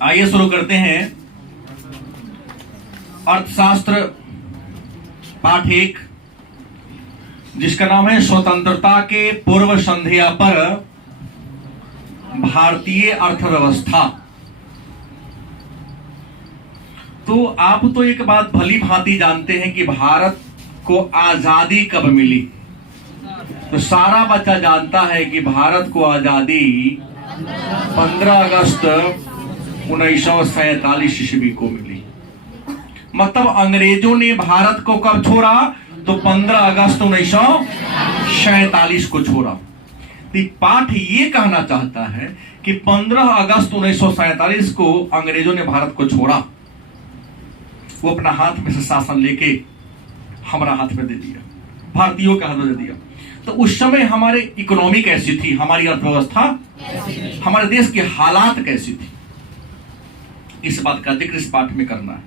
आइए शुरू करते हैं अर्थशास्त्र पाठ 1, जिसका नाम है स्वतंत्रता के पूर्व संध्या पर भारतीय अर्थव्यवस्था। तो आप तो एक बात भली भांति जानते हैं कि भारत को आजादी कब मिली। तो सारा बच्चा जानता है कि भारत को आजादी 15 अगस्त 1947 ईस्वी को मिली। मतलब अंग्रेजों ने भारत को कब छोड़ा? तो 15 अगस्त 1947 को छोड़ा। तो पाठ ये कहना चाहता है कि 15 अगस्त 1947 को अंग्रेजों ने भारत को छोड़ा। वो अपना हाथ में से शासन लेके हमारा हाथ में दे दिया, भारतीयों का हाथ में दे दिया। तो उस समय हमारे इकोनॉमी कैसी थी, हमारी अर्थव्यवस्था, हमारे देश की हालात कैसी थी, इस बात का जिक्र इस पाठ में करना है।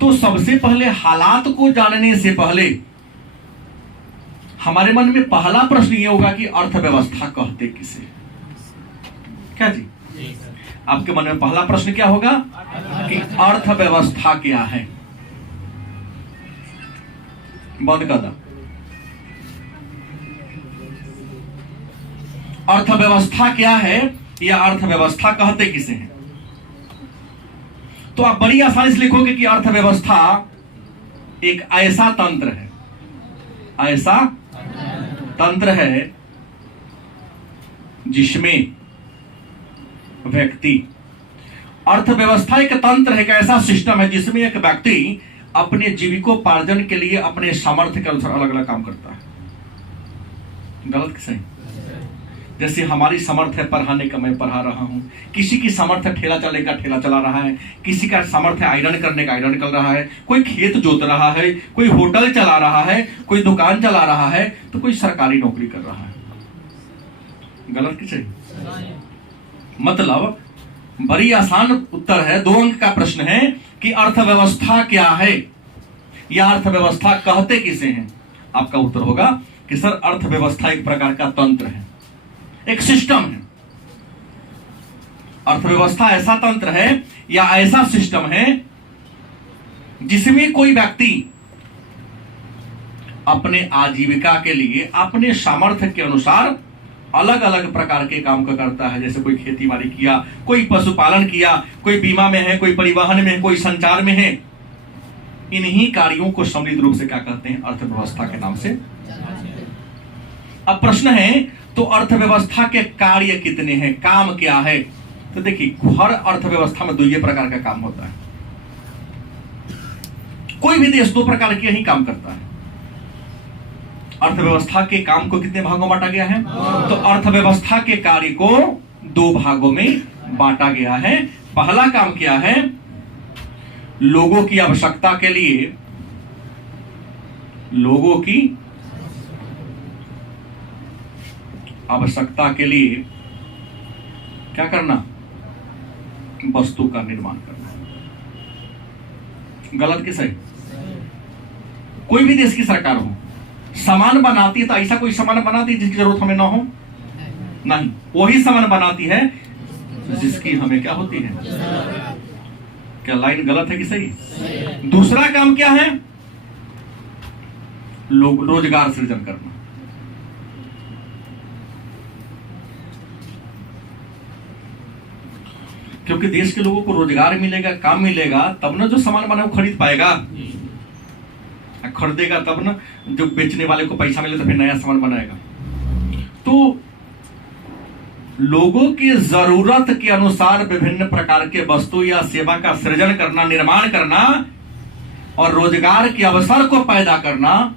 तो सबसे पहले हालात को जानने से पहले हमारे मन में पहला प्रश्न ये होगा कि अर्थव्यवस्था कहते किसे? क्या जी? आपके मन में पहला प्रश्न क्या होगा कि अर्थव्यवस्था क्या है? बंद कर दो। अर्थव्यवस्था क्या है या अर्थव्यवस्था कहते किसे हैं? तो आप बड़ी आसानी से लिखोगे कि अर्थव्यवस्था एक ऐसा तंत्र है, ऐसा तंत्र है जिसमें व्यक्ति, अर्थव्यवस्था एक तंत्र है, एक ऐसा सिस्टम है जिसमें एक व्यक्ति अपने जीविकोपार्जन के लिए अपने सामर्थ्य के अनुसार अलग अलग काम करता है। गलत सही? जैसे हमारी सामर्थ्य है पढ़ाने का, मैं पढ़ा रहा हूं। किसी की सामर्थ्य ठेला चलाने का, ठेला चला रहा है। किसी का सामर्थ्य आयरन करने का, आयरन कर रहा है। कोई खेत जोत रहा है, कोई होटल चला रहा है, कोई दुकान चला रहा है, तो कोई सरकारी नौकरी कर रहा है। गलत की सही? मतलब बड़ी आसान उत्तर है, 2 अंक का प्रश्न है कि अर्थव्यवस्था क्या है या अर्थव्यवस्था कहते किसे हैं? आपका उत्तर होगा कि सर अर्थव्यवस्था एक प्रकार का तंत्र है, एक सिस्टम है। अर्थव्यवस्था ऐसा तंत्र है या ऐसा सिस्टम है जिसमें कोई व्यक्ति अपने आजीविका के लिए अपने सामर्थ्य के अनुसार अलग अलग प्रकार के काम का करता है। जैसे कोई खेती बाड़ी किया, कोई पशुपालन किया, कोई बीमा में है, कोई परिवहन में है, कोई संचार में है। इन्हीं कार्यों को सम्मिलित रूप से क्या कहते हैं? अर्थव्यवस्था के नाम से। अब प्रश्न है, तो अर्थव्यवस्था के कार्य कितने हैं, काम क्या है? तो देखिए, हर अर्थव्यवस्था में 2 प्रकार का काम होता है। कोई भी देश 2 प्रकार के ही काम करता है। अर्थव्यवस्था के काम को कितने भागों में बांटा गया है? तो अर्थव्यवस्था के कार्य को 2 भागों में बांटा गया है। पहला काम क्या है? लोगों की आवश्यकता के लिए, लोगों की आवश्यकता के लिए क्या करना? वस्तु का निर्माण करना। गलत की सही? कोई भी देश की सरकार हो, सामान बनाती है तो ऐसा कोई सामान बनाती है जिसकी जरूरत हमें ना हो? नहीं, वही सामान बनाती है जिसकी हमें क्या होती है। क्या लाइन गलत है कि सही? दूसरा काम क्या है? लोग रोजगार सृजन करना। क्योंकि देश के लोगों को रोजगार मिलेगा, काम मिलेगा, तब ना जो सामान बना वो खरीद पाएगा। खरीदेगा तब ना जो बेचने वाले को पैसा मिले तो फिर नया सामान बनाएगा। तो लोगों की जरूरत के अनुसार विभिन्न प्रकार के वस्तु या सेवा का सृजन करना, निर्माण करना और रोजगार के अवसर को पैदा करना,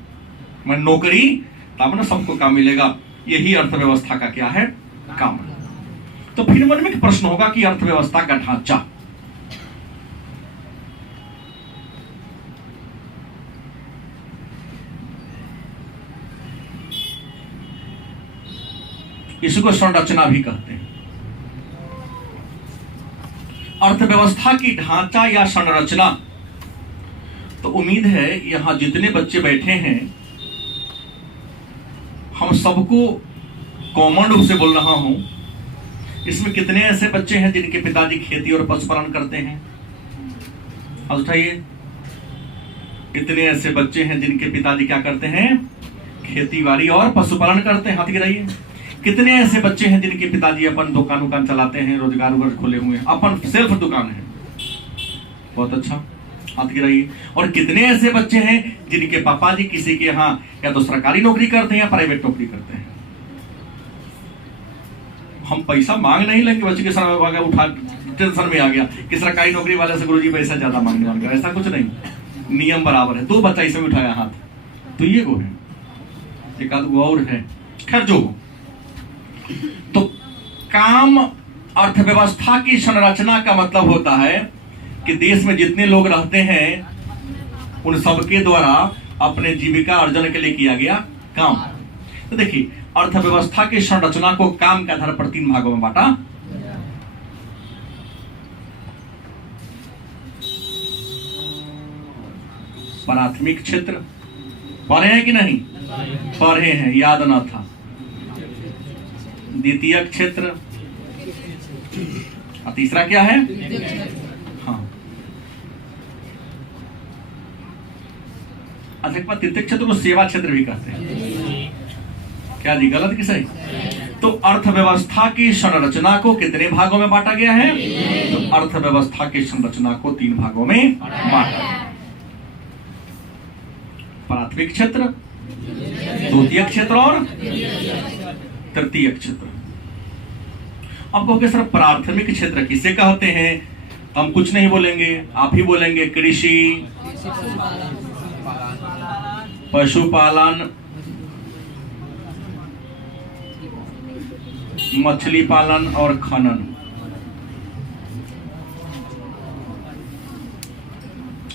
मैं नौकरी, तब ना सबको काम मिलेगा। यही अर्थव्यवस्था का क्या है? काम है। तो फिर मन में एक प्रश्न होगा कि अर्थव्यवस्था का ढांचा, इसको संरचना भी कहते हैं। अर्थव्यवस्था की ढांचा या संरचना, तो उम्मीद है यहां जितने बच्चे बैठे हैं हम सबको कॉमन रूप से बोल रहा हूं इसमें कितने ऐसे बच्चे हैं जिनके पिताजी खेती और पशुपालन करते हैं? हाथ उठाइए। कितने ऐसे बच्चे हैं जिनके पिताजी क्या करते हैं? खेती बाड़ी और पशुपालन करते हैं? हाथ गिराइए। कितने ऐसे बच्चे हैं जिनके पिताजी अपन दुकान चलाते हैं, रोजगार खोले हुए हैं, अपन सेल्फ दुकान है? बहुत अच्छा, हाथ गिराइए। और कितने ऐसे बच्चे हैं जिनके पापा जी किसी के यहाँ या तो सरकारी नौकरी करते हैं या प्राइवेट नौकरी करते हैं? हम पैसा मांग नहीं लेंगे, बच्चे के सर उठा टेंशन में आ गया कि सरकारी नौकरी वाले से गुरुजी पैसा ज्यादा मांगने वाले, ऐसा कुछ नहीं, नियम बराबर है। 2 बच्चा इसमें उठाया हाथ, तो ये वो है, एक आध वो और है, खैर जो हो। तो काम अर्थव्यवस्था की संरचना का मतलब होता है कि देश में जितने लोग रहते हैं उन सबके द्वारा अपने जीविका अर्जन के लिए किया गया काम। तो देखिए, अर्थव्यवस्था की संरचना को काम के आधार पर 3 भागों में बांटा। प्राथमिक क्षेत्र पढ़े हैं कि नहीं? पढ़े हैं, याद ना था। द्वितीय क्षेत्र, और तीसरा क्या है? हाँ, अच्छा, तृतीय क्षेत्र को सेवा क्षेत्र भी कहते हैं। क्या जी, गलत कि सही? तो अर्थव्यवस्था की संरचना को कितने भागों में बांटा गया है? तो अर्थव्यवस्था की संरचना को 3 भागों में बांटा। प्राथमिक क्षेत्र, द्वितीय क्षेत्र और तृतीय क्षेत्र। अब कहोगे सर प्राथमिक क्षेत्र किसे कहते हैं? हम कुछ नहीं बोलेंगे, आप ही बोलेंगे। कृषि, पशुपालन, मछली पालन और खनन।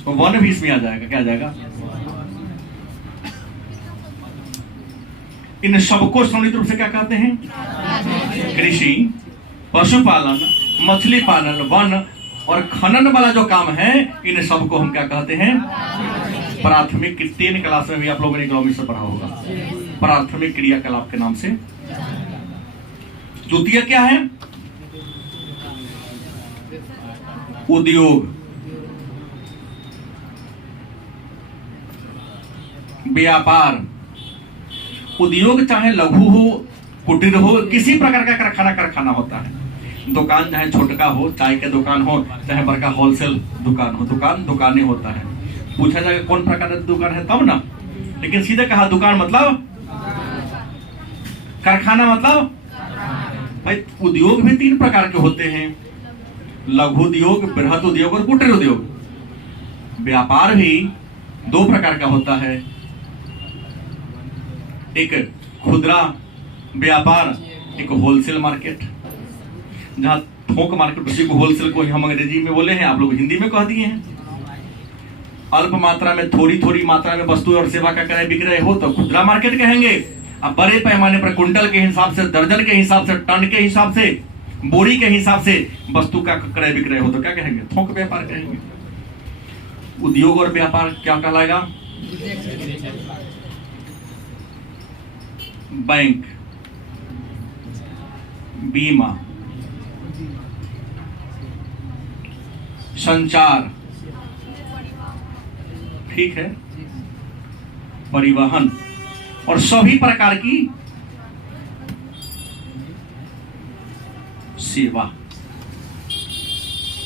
वन भी इसमें आ जाएगा। क्या आ जाएगा? इन सबको सम्मिलित रूप से क्या कहते हैं? कृषि, पशुपालन, मछली पालन, वन और खनन वाला जो काम है, इन सबको हम क्या कहते हैं? प्राथमिक। 3 क्लास में भी आप लोगों ने इकोनॉमिक्स से पढ़ा होगा, प्राथमिक क्रियाकलाप के नाम से। द्वितीय क्या है? उद्योग, व्यापार। उद्योग चाहे लघु हो, कुटीर हो, किसी प्रकार का कारखाना होता है। दुकान चाहे छोटका हो, चाय के दुकान हो, चाहे बड़का होलसेल दुकान हो, दुकानें होता है। पूछा जाएगा कौन प्रकार की दुकान है तब ना, लेकिन सीधे कहा दुकान मतलब कारखाना मतलब भाई। उद्योग भी 3 प्रकार के होते हैं, लघु उद्योग, बृहद उद्योग और कुटीर उद्योग। व्यापार भी 2 प्रकार का होता है, एक खुदरा व्यापार, एक होलसेल मार्केट। जहां थोक मार्केट, उसी को होलसेल को हम अंग्रेजी में बोले हैं, आप लोग हिंदी में कह दिए हैं। अल्प मात्रा में, थोड़ी मात्रा में वस्तु और सेवा का क्रय विक्रय हो तो खुदरा मार्केट कहेंगे। अब बड़े पैमाने पर कुंटल के हिसाब से, दर्जन के हिसाब से, टन के हिसाब से, बोरी के हिसाब से वस्तु का क्रय विक्रय हो तो क्या कहेंगे? थोक व्यापार कहेंगे। उद्योग और व्यापार क्या कहलाएगा? बैंक, बीमा, संचार, ठीक है, परिवहन और सभी प्रकार की सेवा।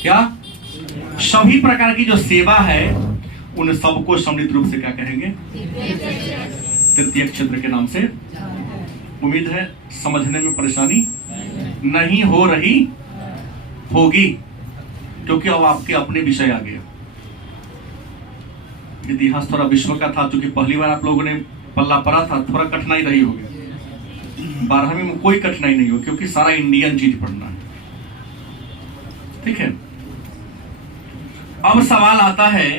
क्या? सभी प्रकार की जो सेवा है उन सबको सम्मिलित रूप से क्या कहेंगे? तृतीय क्षेत्र के नाम से। उम्मीद है समझने में परेशानी नहीं हो रही होगी, क्योंकि अब आपके अपने विषय आ गए। इतिहास थोड़ा विश्व का था, क्योंकि पहली बार आप लोगों ने पल्ला पढ़ा था, थोड़ा कठिनाई रही होगी। 12वीं में कोई कठिनाई नहीं हो, क्योंकि सारा इंडियन चीज पढ़ना है, ठीक है। अब सवाल आता है,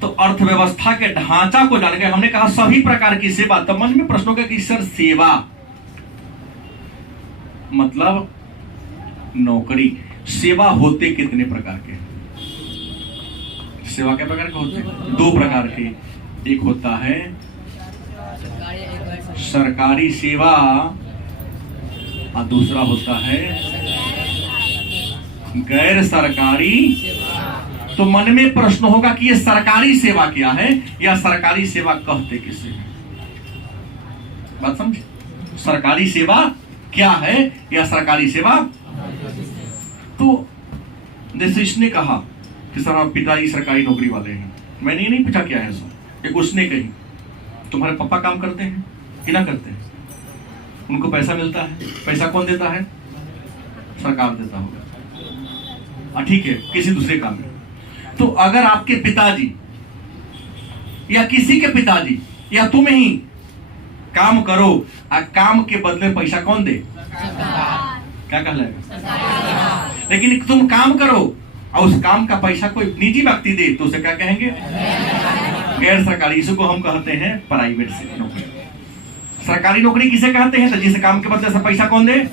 तो अर्थव्यवस्था के ढांचा को जान गए, हमने कहा सभी प्रकार की सेवा। तो मन में प्रश्नों का कि सर सेवा मतलब नौकरी, सेवा होते कितने प्रकार के? सेवा के प्रकार के होते हैं? 2 प्रकार के। एक होता है सरकारी सेवा और दूसरा होता है गैर सरकारी। तो मन में प्रश्न होगा कि ये सरकारी सेवा क्या है या सरकारी सेवा कहते किसे हैं? बात समझे? सरकारी सेवा क्या है या सरकारी सेवा। तो जैसे इसने कहा कि सर हमारे पिताजी सरकारी नौकरी वाले हैं, मैंने ये नहीं पूछा क्या है सर, एक उसने कही तुम्हारे पापा काम करते हैं कि ना करते हैं, उनको पैसा मिलता है, पैसा कौन देता है? सरकार देता होगा। ठीक है, किसी दूसरे काम में। तो अगर आपके पिताजी या किसी के पिताजी या तुम ही काम करो और काम के बदले पैसा कौन दे? क्या कहलाएगा? लेकिन तुम काम करो और उस काम का पैसा कोई निजी व्यक्ति दे तो उसे क्या कहेंगे? गैर सरकारी। इसको हम कहते हैं प्राइवेट से नौकरी। सरकारी नौकरी किसे कहते हैं? तो जिस काम के बदले से पैसा कौन दे?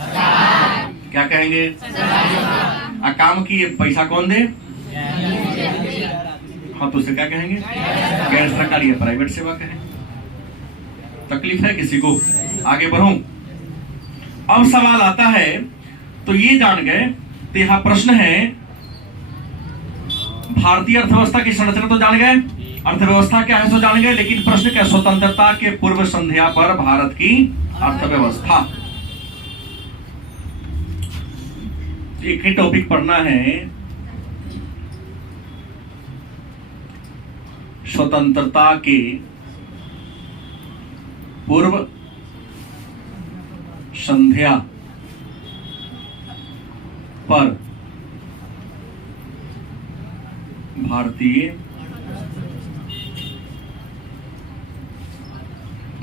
क्या कहेंगे? काम की पैसा कौन दे? हाँ, तो उसे क्या कहेंगे? गैर सरकारी या प्राइवेट सेवा कहें। तकलीफ है किसी को? आगे बढ़ूं। अब सवाल आता है, तो ये जान गए, तो यहां प्रश्न है भारतीय अर्थव्यवस्था की संरचना तो जान गए, अर्थव्यवस्था क्या है सो जान गए, लेकिन प्रश्न क्या? स्वतंत्रता के पूर्व संध्या पर भारत की अर्थव्यवस्था। एक ही टॉपिक पढ़ना है, स्वतंत्रता के पूर्व संध्या पर भारतीय,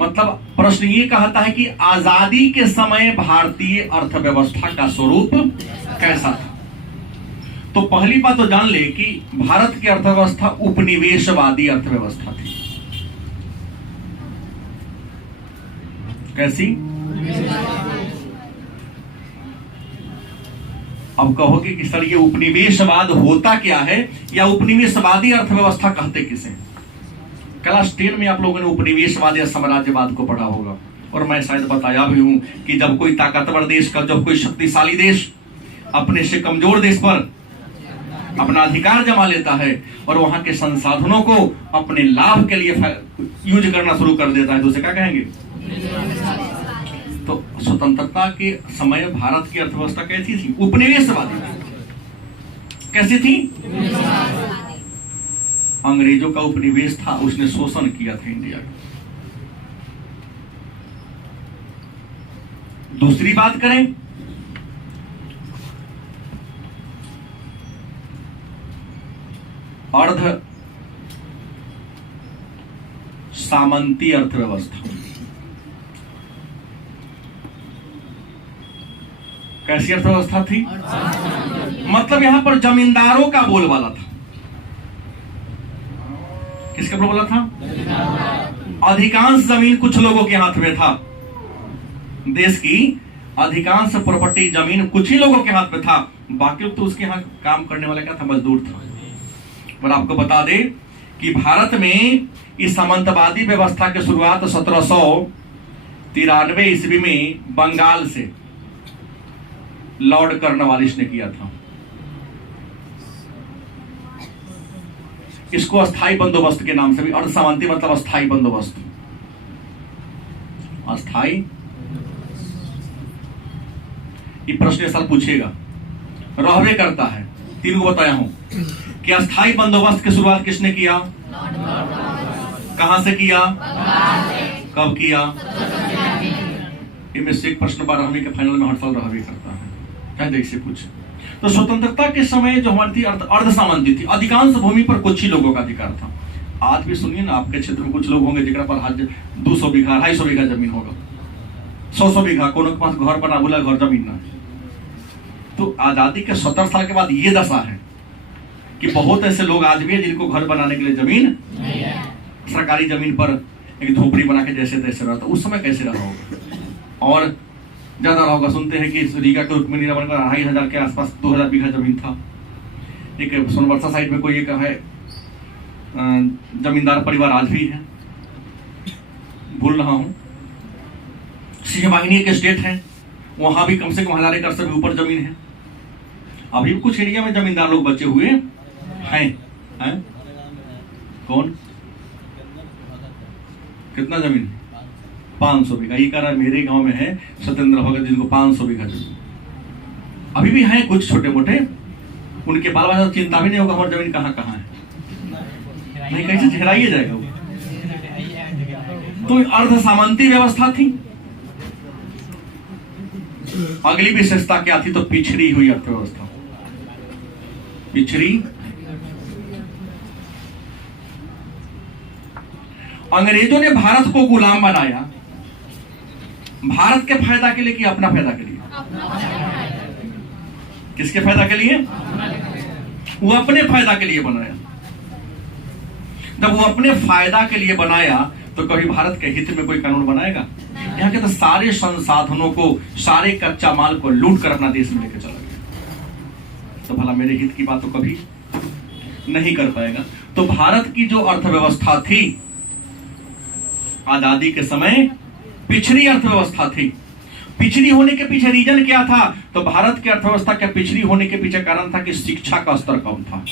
मतलब प्रश्न ये कहता है कि आजादी के समय भारतीय अर्थव्यवस्था का स्वरूप कैसा था। तो पहली बात तो जान ले कि भारत की अर्थव्यवस्था उपनिवेशवादी अर्थव्यवस्था थी। कैसी? अब कहोगे कि सर ये उपनिवेशवाद होता क्या है या उपनिवेशवादी अर्थव्यवस्था कहते किसे? क्लास 10 में आप लोगों ने उपनिवेशवाद या साम्राज्यवाद को पढ़ा होगा, और मैं शायद बताया भी हूं कि जब कोई ताकतवर देश का, जब कोई शक्तिशाली देश अपने से कमजोर देश पर अपना अधिकार जमा लेता है और वहां के संसाधनों को अपने लाभ के लिए यूज करना शुरू कर देता है, तो उसे क्या कहेंगे? तो स्वतंत्रता के समय भारत की अर्थव्यवस्था कैसी थी? उपनिवेशवादी। कैसी थी? अंग्रेजों का उपनिवेश था, उसने शोषण किया था इंडिया का। दूसरी बात करें, अर्ध सामंती अर्थव्यवस्था। कैसी अर्थव्यवस्था थी? मतलब यहां पर जमींदारों का बोलबाला था। किसका बोलबाला था? अधिकांश जमीन कुछ लोगों के हाथ में था। देश की अधिकांश प्रॉपर्टी, जमीन कुछ ही लोगों के हाथ में था, बाकी तो उसके यहाँ काम करने वाला क्या था? मजदूर था। और आपको बता दें कि भारत में इस सामंतवादी व्यवस्था की शुरुआत 1793 ईस्वी में बंगाल से लॉर्ड कर्नवालिस ने किया था। इसको अस्थाई बंदोबस्त के नाम से भी, अर्ध सामंती मतलब अस्थाई बंदोबस्त। अस्थाई, ये प्रश्न साल पूछेगा, रहबे करता है। 3 को बताया हूं कि अस्थाई बंदोबस्त की शुरुआत किसने किया? कहां से किया? कब किया? इनमें से एक प्रश्न 12वीं के फाइनल में हर साल रहबे करता है। क्या देख से पूछ। तो स्वतंत्रता के समय जो हमारी थी अर्ध सामंती थी, अधिकांश भूमि पर कुछ ही लोगों का अधिकार था। आज भी सुनिए ना, आपके क्षेत्र में कुछ लोग होंगे जिनके पर 200 बीघा 250 बीघा जमीन होगा, 100 बीघा, कोनो के पास घर बना बोला घर जमीन ना। तो आजादी के 70 साल के बाद ये दशा है कि बहुत ऐसे लोग आज भी है जिनको घर बनाने के लिए जमीन नहीं है। सरकारी जमीन पर एक झोपड़ी बना के जैसे तैसे रहता। उस समय कैसे रहा होगा? और ज्यादा रहा होगा। सुनते हैं कि रीगा के रुक्मिणी नगर में 2500 के आसपास 2000 बीघा जमीन था। एक सोनबरसा साइड में कोई एक है जमींदार परिवार आज भी है, भूल रहा हूं। सिंहवाहिनी एक स्टेट है, वहां भी कम से कम 1000 एकड़ से भी ऊपर जमीन है। अभी भी कुछ एरिया में जमींदार लोग बचे हुए हैं। कौन? कितना जमीन? 500 बीघा। ये कह रहा है मेरे गांव में है सत्येंद्र भगत जिनको 500 बीघा जमीन। अभी भी हैं कुछ छोटे मोटे, उनके बाल बच्चा चिंता भी नहीं होगा हमारी जमीन कहाँ कहाँ है, नहीं कैसे झेराइए जाएगा वो। तो अर्ध सामंती व्यवस्था थी। अगली विशेषता क्या थी? तो पिछड़ी हुई अर्थव्यवस्था। पिछड़ी। अंग्रेजों ने भारत को गुलाम बनाया, भारत के फायदा के लिए कि अपना फायदा के लिए? किसके फायदा के लिए? वो अपने फायदा के लिए बनाया। जब वो अपने फायदा के लिए बनाया तो कभी भारत के हित में कोई कानून बनाएगा? यहाँ के तो सारे संसाधनों को, सारे कच्चा माल को लूट कर अपना देश में लेकर चला गया, तो भला मेरे हित की बात तो कभी नहीं कर पाएगा। तो भारत की जो अर्थव्यवस्था थी आजादी के समय, पिछड़ी अर्थव्यवस्था थी। पिछड़ी होने के पीछे रीजन क्या था? तो भारत की अर्थव्यवस्था के पिछड़ी होने के पीछे कारण था कि शिक्षा का स्तर कम था।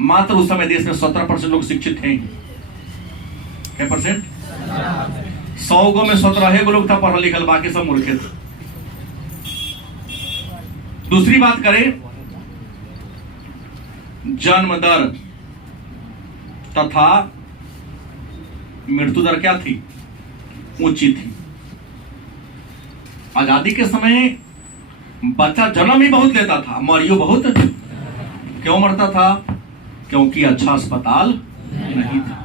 मात्र उस समय देश में 17% लोग शिक्षित थे। क्या परसेंट? 100 गो में 17 गो लोग था पढ़ा लिखल, बाकी सब मूर्ख थे। दूसरी बात करें, जन्म दर तथा मृत्यु दर क्या थी? ऊंची थी। आजादी के समय बच्चा जन्म ही बहुत लेता था, मरियो बहुत। क्यों मरता था? क्योंकि अच्छा अस्पताल नहीं था,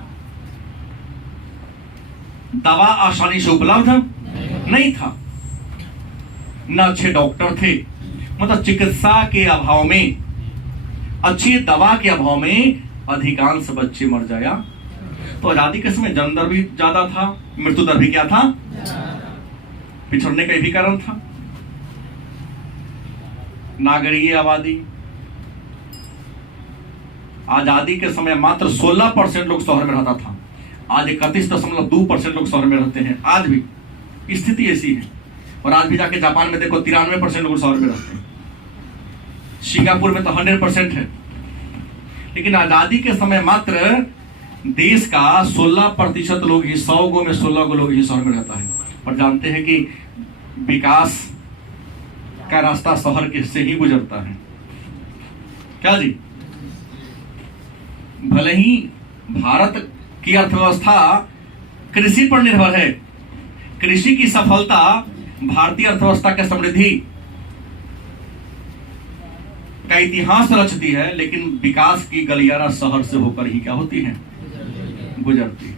दवा आसानी से उपलब्ध नहीं था, न अच्छे डॉक्टर थे। मतलब चिकित्सा के अभाव में, अच्छी दवा के अभाव में अधिकांश बच्चे मर जाया। तो आजादी के समय जन्म दर भी ज्यादा था, मृत्यु दर भी क्या था? पिछड़ने का भी कारण था। नागरिक आबादी, आजादी के समय मात्र 16% लोग शहर में रहता था, आज 31.2% लोग शहर में रहते हैं। आज भी स्थिति ऐसी है। और आज भी जाके जापान में देखो 93% लोग शहर में रहते हैं, सिंगापुर में तो 100% है। लेकिन आजादी के समय मात्र देश का 16% लोग ही, 100 गो में 16 गो लोग ही शहर में रहता है। और जानते हैं कि विकास का रास्ता शहर के से ही गुजरता है। क्या जी? भले ही भारत की अर्थव्यवस्था कृषि पर निर्भर है, कृषि की सफलता भारतीय अर्थव्यवस्था की समृद्धि का इतिहास रचती है, लेकिन विकास की गलियारा शहर से होकर ही क्या होती है? गुजरती है।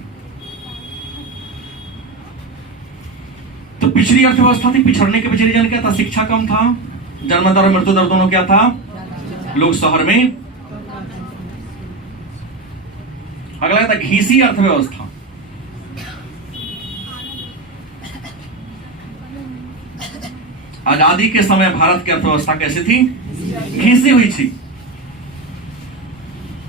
तो पिछड़ी अर्थव्यवस्था थी। पिछड़ने के पीछे रीजन क्या था? शिक्षा कम था, जन्म दर और मृत्यु दर दोनों क्या था? लोग शहर में। अगला था घीसी अर्थव्यवस्था। आजादी के समय भारत की अर्थव्यवस्था कैसी थी? घिसी हुई थी।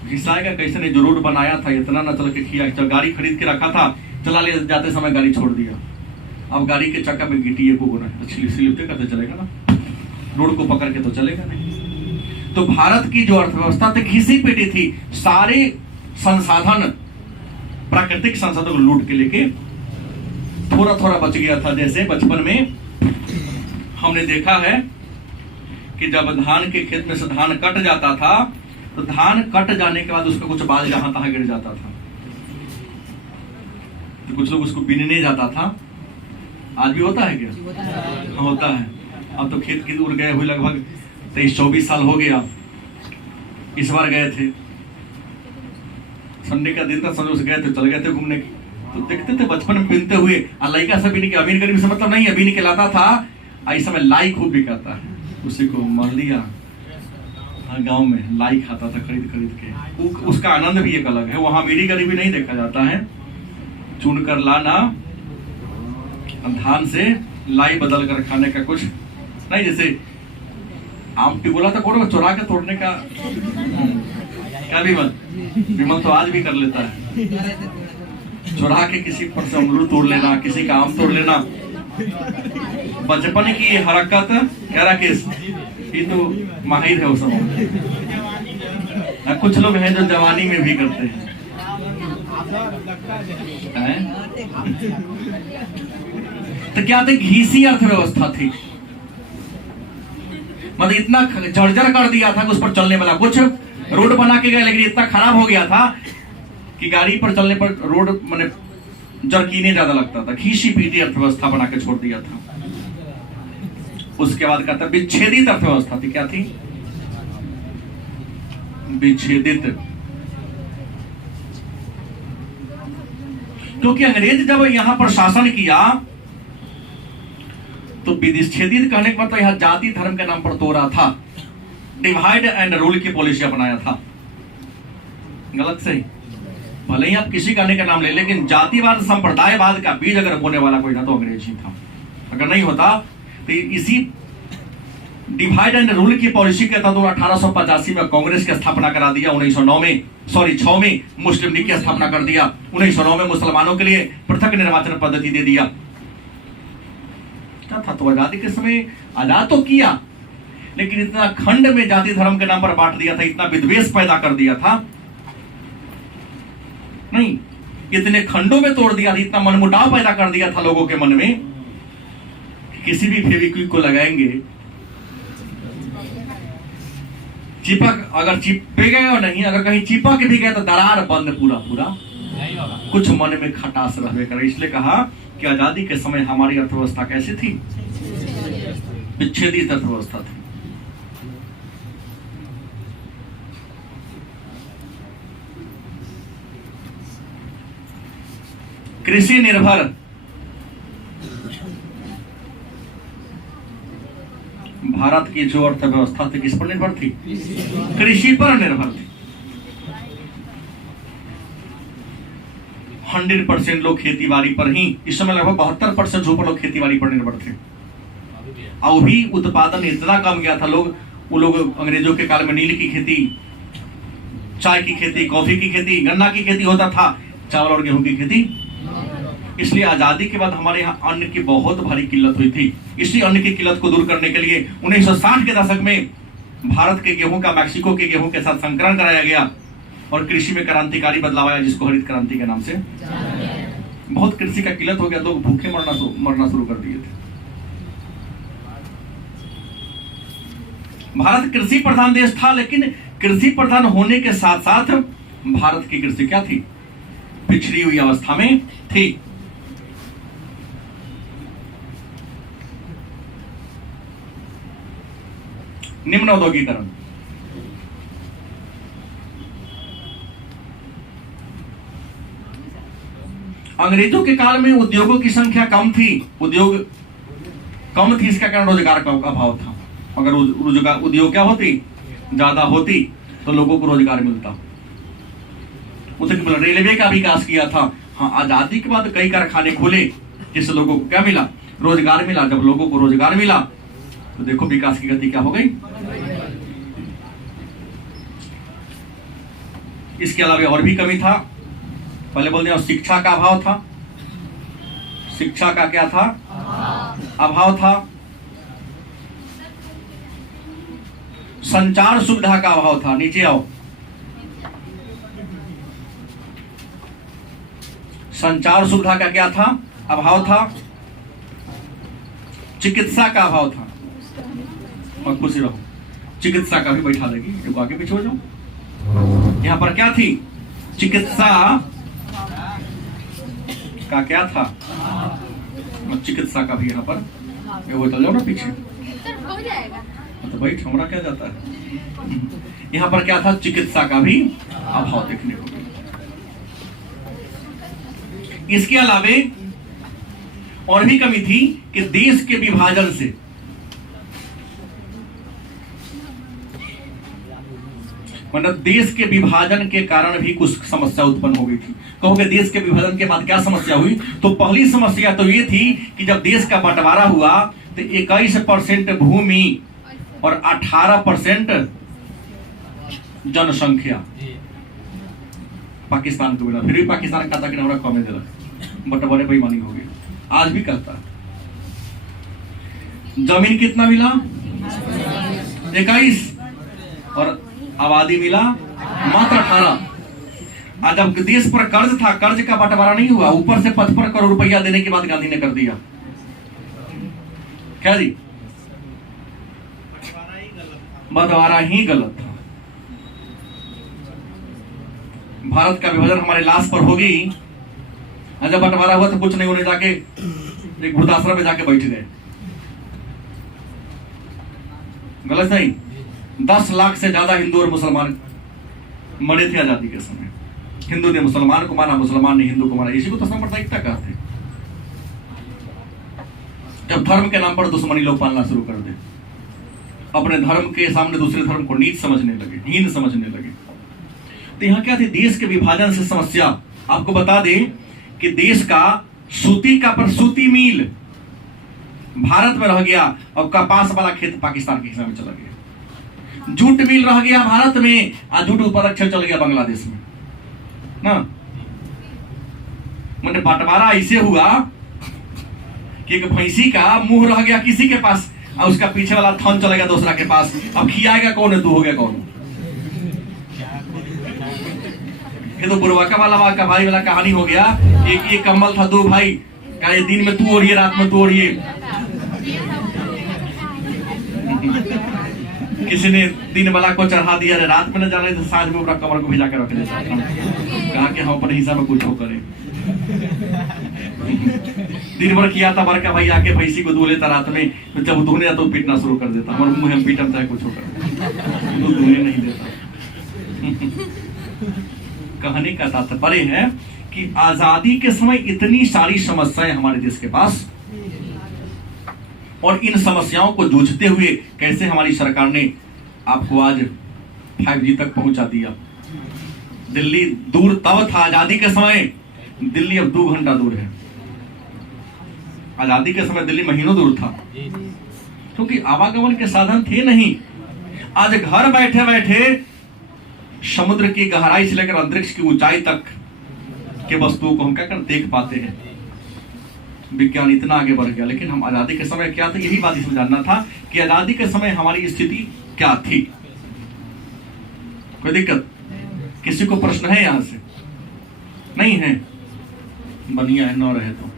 घिसाएगा कैसे? नहीं, जो रोड बनाया था इतना ना चल के किया, चल गाड़ी खरीद के रखा था, चला ले जाते समय गाड़ी छोड़ दिया, अब गाड़ी के चक्का में गिट्टी को गुना है, स्लिप करते चलेगा ना, रोड को पकड़ के तो चलेगा नहीं। तो भारत की जो अर्थव्यवस्था थी घिसी पेटी थी। सारे संसाधन, प्राकृतिक संसाधनों को लूट के लेके थोड़ा थोड़ा बच गया था। जैसे बचपन में हमने देखा है कि जब धान के खेत में से धान कट जाता था तो धान कट जाने के बाद उसका कुछ बाल जहां तहां गिर जाता था, तो कुछ लोग उसको बीनने जाता था। आज भी होता है क्या? हाँ, होता है। अब तो खेत की दूर गए हुए लगभग 23-24 साल हो गया। इस बार गए थे, संडे का दिन था, समझो से गए थे, चल गए थे घूमने की। तो देखते थे बचपन में बीनते हुए, लड़का सब बीन के, अमीर गरीब से मतलब नहीं है, बीन के लाता था। इस समय लाई खूब बिकाता है, उसी को मार लिया। गांव में लाई खाता था खरीद खरीद के, उसका आनंद भी एक अलग है। वहां अमीरी गरीबी नहीं देखा जाता है। चुन कर लाना, धान से लाई बदल कर खाने का कुछ नहीं। जैसे आम टिकोला था कोड़ो चुरा के तोड़ने का क्या विमल तो आज भी कर लेता है, चुरा के किसी पर से अमरूद तोड़ लेना, किसी का आम तोड़ लेना। बचपन की हरकत क्या राकेश, ये तो माहिर है वो सब। कुछ लोग हैं जो जवानी में भी करते हैं। तो क्या थी, घीसी अर्थव्यवस्था थी। मतलब इतना जर्जर कर दिया था कि उस पर चलने वाला, कुछ रोड बना के गए लेकिन इतना खराब हो गया था कि गाड़ी पर चलने पर रोड मैंने जरकीने ज्यादा लगता था। घीसी पीटी अर्थव्यवस्था बना के छोड़ दिया था। उसके बाद कहता विच्छेदित अर्थव्यवस्था थी। क्या थी? विच्छेदित। क्योंकि अंग्रेज जब यहां पर शासन किया तो विच्छेदित कहने का मतलब यहां जाति धर्म के नाम पर तोड़ा था, डिवाइड एंड रूल की पॉलिसी अपनाया था। गलत सही, भले ही आप किसी कहने का नाम ले, लेकिन जातिवाद संप्रदायवाद का बीज अगर बोने वाला कोई था तो अंग्रेज ही था। अगर नहीं होता तो इसी डिवाइड एंड रूल की पॉलिसी के तहत 1885 में कांग्रेस की स्थापना करा दिया। 1909 में 6 में मुस्लिम लीग की स्थापना कर दिया। 1909 में मुसलमानों के लिए पृथक निर्वाचन पद्धति दे दिया। क्या था? तो आजादी के समय आजाद तो किया, लेकिन इतना खंड में जाति धर्म के नाम पर बांट दिया था, इतना विद्वेष पैदा कर दिया था, नहीं इतने खंडों में तोड़ दिया था, इतना मनमुटाव पैदा कर दिया था लोगों के मन में कि किसी भी फेविक्विक को लगाएंगे, चिपक अगर चिपके गए और नहीं, अगर कहीं चिपक भी गए तो दरार बंद पूरा पूरा, कुछ मन में खटास रहने करे। इसलिए कहा कि आजादी के समय हमारी अर्थव्यवस्था कैसी थी? विच्छेदित अर्थव्यवस्था थी। कृषि निर्भर, भारत की जो अर्थव्यवस्था थी किस पर निर्भर थी? कृषि पर निर्भर थी। 100% लोग खेतीबाड़ी पर ही, इस समय लगभग 72% ऊपर लोग खेतीबाड़ी पर निर्भर थे। और भी उत्पादन इतना कम गया था, वो लोग अंग्रेजों के काल में नील की खेती, चाय की खेती, कॉफी की खेती, गन्ना की खेती होता था, चावल और गेहूं की खेती। इसलिए आजादी के बाद हमारे यहाँ अन्न की बहुत भारी किल्लत हुई थी। इसी अन्न की किल्लत को दूर करने के लिए 1960 के दशक में भारत के गेहूं का मैक्सिको के गेहूं के साथ संकरण कराया गया और कृषि में क्रांतिकारी बदलाव आया, जिसको हरित क्रांति के नाम से। बहुत कृषि का किल्लत हो गया, लोग भूखे मरना शुरू कर दिए थे। भारत कृषि प्रधान देश था, लेकिन कृषि प्रधान होने के साथ साथ भारत की कृषि क्या थी? पिछड़ी हुई अवस्था में थी। निम्न औद्योगिकरण, अंग्रेजों के काल में उद्योगों की संख्या कम थी, उद्योग कम थी, इसका कारण रोजगार का अभाव था। अगर उद्योग क्या होती, ज्यादा होती तो लोगों को रोजगार मिलता। रेलवे का विकास किया था। हाँ, आजादी के बाद कई कारखाने खुले, जिससे लोगों को क्या मिला? रोजगार मिला। जब लोगों को रोजगार मिला तो देखो विकास की गति क्या हो गई। इसके अलावा और भी कमी था। पहले बोल दिया, शिक्षा का अभाव था। शिक्षा का क्या था? अभाव था। संचार सुविधा का अभाव था। नीचे आओ। संचार सुविधा का क्या था? अभाव था। चिकित्सा का अभाव था। और खुशी रहो, चिकित्सा का भी बैठा देगी, देखो आगे पीछे हो जाओ। यहां पर क्या थी? चिकित्सा का क्या था? चिकित्सा का भी यहां पर, वो चल जाओ ना पीछे, तो भाई हमरा क्या जाता है। यहां पर क्या था? चिकित्सा का भी अभाव देखने को मिला। इसके अलावे और भी कमी थी कि देश के विभाजन से, मतलब देश के विभाजन के कारण भी कुछ समस्या उत्पन्न हो गई थी। कहोगे देश के विभाजन के बाद क्या समस्या हुई? तो पहली समस्या तो ये थी कि जब देश का बंटवारा हुआ तो 21% भूमि और 18% जनसंख्या पाकिस्तान को मिला। फिर भी पाकिस्तान कहता कि हमरा कमे दिला, बंटवारे बेईमानी हो गई। आज भी कहता है। जमीन कितना मिला? 21, और आबादी मिला मात्र 18। आज जब देश पर कर्ज था, कर्ज का बंटवारा नहीं हुआ, ऊपर से 55 करोड़ रुपया देने के बाद गांधी ने कर दिया क्या जी? बंटवारा ही गलत था। भारत का विभाजन हमारे लाश पर होगी, जब बंटवारा हुआ तो कुछ नहीं, उन्हें जाके एक वृद्धाश्रम में जाके बैठ गए। गलत नहीं? 10 लाख से ज्यादा हिंदू और मुसलमान मरे थे आजादी के समय। हिंदू ने मुसलमान को माना, मुसलमान ने हिंदू को माना। इसी को तो सांप्रदायिकता कहते हैं। जब धर्म के नाम पर दुश्मनी लोग पालना शुरू कर दे, अपने धर्म के सामने दूसरे धर्म को नीच समझने लगे, हीन समझने लगे। तो यहाँ क्या थी? देश के विभाजन से समस्या। आपको बता दें कि देश का सूती का प्रसूति मिल भारत में रह गया और कपास वाला खेत पाकिस्तान के हिस्से में चला गया। जूट मिल रह गया भारत में और जूट उत्पादक क्षेत्र चल गया बांग्लादेश में ना। मैंने बंटवारा ऐसे हुआ कि एक भैंसी का मुंह रह गया किसी के पास और उसका पीछे वाला थन चला गया दूसरा के पास। अब खियाएगा कौन है? तू हो गया कौन? ये तो बुरवाका वाला का भाई वाला कहानी हो गया। एक ये कम्बल था, 2 भाई का, ये दिन में तू ओढ़िए, रात में तू ओढ़िए। किसी ने दिन वाला को चढ़ा दिया, रात में न जाने तो साँझ में कमर को भिजा के रख देता। कहा कि हम अपने हिसाब में कुछ हो करें। दिन भर किया था, बड़का भाई आके भैंसी को दूह लेता रात में, तो जब दूहने तो पीटना शुरू कर देता। हमारे मुंह हम पीटम चाहे कुछ हो कर, दूहने नहीं देता। कहने का तात्पर्य है कि आजादी के समय इतनी सारी समस्याएं हमारे देश के पास, और इन समस्याओं को जूझते हुए कैसे हमारी सरकार ने आपको आज 5G तक पहुंचा दिया। दिल्ली दूर तब था आजादी के समय, दिल्ली अब 2 घंटा दूर है। आजादी के समय दिल्ली महीनों दूर था, क्योंकि आवागमन के साधन थे नहीं। आज घर बैठे बैठे समुद्र की गहराई से लेकर अंतरिक्ष की ऊंचाई तक के वस्तुओं को हम क्या कर देख पाते हैं। विज्ञान इतना आगे बढ़ गया। लेकिन हम आजादी के समय क्या था, यही बात इसमें जानना था कि आजादी के समय हमारी स्थिति क्या थी। कोई दिक्कत? किसी को प्रश्न है? यहां से नहीं है? बढ़िया है, न रहे तो